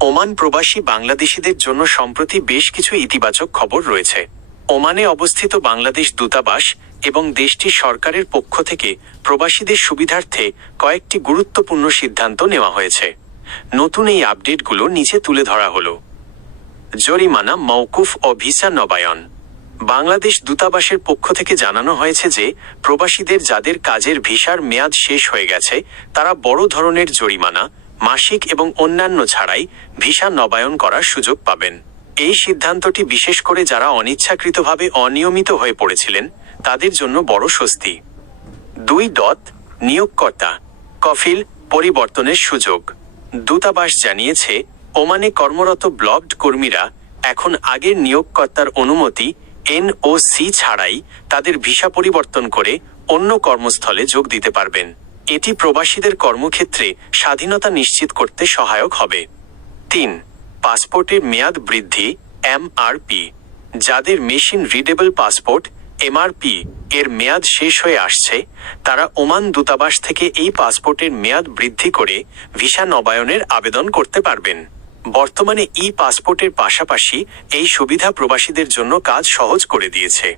Oman প্রবাসী বাংলাদেশিদের জন্য সম্প্রতি বেশ কিছু ইতিবাচক খবর রয়েছে। ওমানে অবস্থিত বাংলাদেশ দূতাবাস এবং দেশটির সরকারের পক্ষ থেকে প্রবাসীদের সুবিধার্থে কয়েকটি গুরুত্বপূর্ণ সিদ্ধান্ত নেওয়া হয়েছে। নতুন এই আপডেটগুলো নিচে তুলে ধরা হলো। জরিমানা মওকুফ ও ভিসা নবায়ন। বাংলাদেশ দূতাবাসের পক্ষ থেকে জানানো হয়েছে যে প্রবাসীদের যাদের কাজের ভিসার মেয়াদ শেষ হয়ে গেছে তারা বড় ধরনের জরিমানা, মাসিক এবং অন্যান্য ছাড়াই ভিসা নবায়ন করার সুযোগ পাবেন। এই সিদ্ধান্তটি বিশেষ করে যারা অনিচ্ছাকৃতভাবে অনিয়মিত হয়ে পড়েছিলেন তাদের জন্য বড় স্বস্তি। 2. নিয়োগকর্তা কফিল পরিবর্তনের সুযোগ। দূতাবাস জানিয়েছে ওমানে কর্মরত ব্লকড কর্মীরা এখন আগের নিয়োগকর্তার অনুমতি NOC ছাড়াই তাদের ভিসা পরিবর্তন করে অন্য কর্মস্থলে যোগ দিতে পারবেন। এটি প্রবাসীদের কর্মক্ষেত্রে স্বাধীনতা নিশ্চিত করতে সহায়ক হবে। 3. পাসপোর্টের মেয়াদ বৃদ্ধি MRP। যাদের মেশিন রিডেবল পাসপোর্ট MRP এর মেয়াদ শেষ হয়ে আসছে তারা ওমান দূতাবাস থেকে এই পাসপোর্টের মেয়াদ বৃদ্ধি করে ভিসা নবায়নের আবেদন করতে পারবেন। বর্তমানে পাসপোর্টের পাশাপাশি এই সুবিধা প্রবাসীদের জন্য কাজ সহজ করে দিয়েছে।